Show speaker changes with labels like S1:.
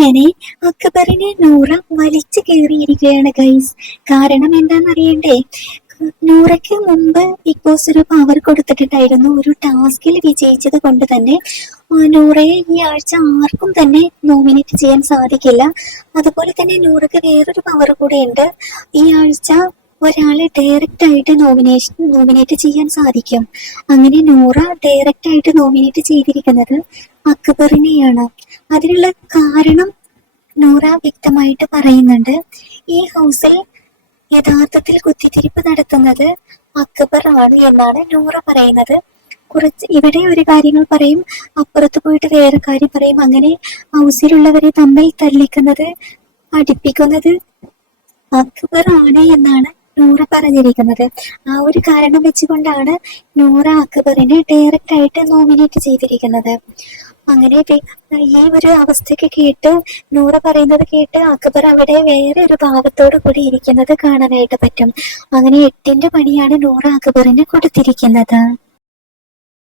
S1: അങ്ങനെ അക്ബറിനെ നൂറ വലിച്ചു കയറിയിരിക്കുകയാണ് ഗൈസ്. കാരണം എന്താണെന്നറിയണ്ടേ? നൂറയ്ക്ക് മുമ്പ് ബിഗ് ബോസ് ഒരു പവർ കൊടുത്തിട്ടുണ്ടായിരുന്നു. ഒരു ടാസ്കിൽ വിജയിച്ചത് കൊണ്ട് തന്നെ നൂറയെ ഈ ആഴ്ച ആർക്കും തന്നെ നോമിനേറ്റ് ചെയ്യാൻ സാധിക്കില്ല. അതുപോലെ തന്നെ നൂറയ്ക്ക് വേറൊരു പവർ കൂടെ ഉണ്ട് ഈ ആഴ്ച ഒരാളെ ഡയറക്റ്റ് ആയിട്ട് നോമിനേഷൻ നോമിനേറ്റ് ചെയ്യാൻ സാധിക്കും. അങ്ങനെ നൂറ ഡയറക്റ്റ് ആയിട്ട് നോമിനേറ്റ് ചെയ്തിരിക്കുന്നത് അക്ബറിനെയാണ്. അതിനുള്ള കാരണം നൂറ വ്യക്തമായിട്ട് പറയുന്നുണ്ട്. ഈ ഹൗസിൽ യഥാർത്ഥത്തിൽ കുത്തിത്തിരിപ്പ് നടത്തുന്നത് അക്ബർ ആണ് എന്നാണ് നൂറ പറയുന്നത്. കുറച്ച് ഇവിടെ ഒരു കാര്യങ്ങൾ പറയും അപ്പുറത്ത് പോയിട്ട് വേറെ കാര്യം പറയും. അങ്ങനെ ഹൗസിലുള്ളവരെ തമ്മിൽ തല്ലിക്കുന്നത് പഠിപ്പിക്കുന്നത് അക്ബർ ആണ് എന്നാണ് നൂറ പറഞ്ഞിരിക്കുന്നത്. ആ ഒരു കാരണം വെച്ചുകൊണ്ടാണ് നൂറ അക്ബറിനെ ഡയറക്റ്റ് ആയിട്ട് നോമിനേറ്റ് ചെയ്തിരിക്കുന്നത്. അങ്ങനെ ഈ ഒരു അവസ്ഥയ്ക്ക് കേട്ട് നൂറ പറയുന്നത് കേട്ട് അക്ബർ അവിടെ വേറെ ഒരു ഭാവത്തോട് കൂടി ഇരിക്കുന്നത് കാണാനായിട്ട് പറ്റും. അങ്ങനെ എട്ടിന്റെ പണിയാണ് നൂറ അക്ബറിന് കൊടുത്തിരിക്കുന്നത്.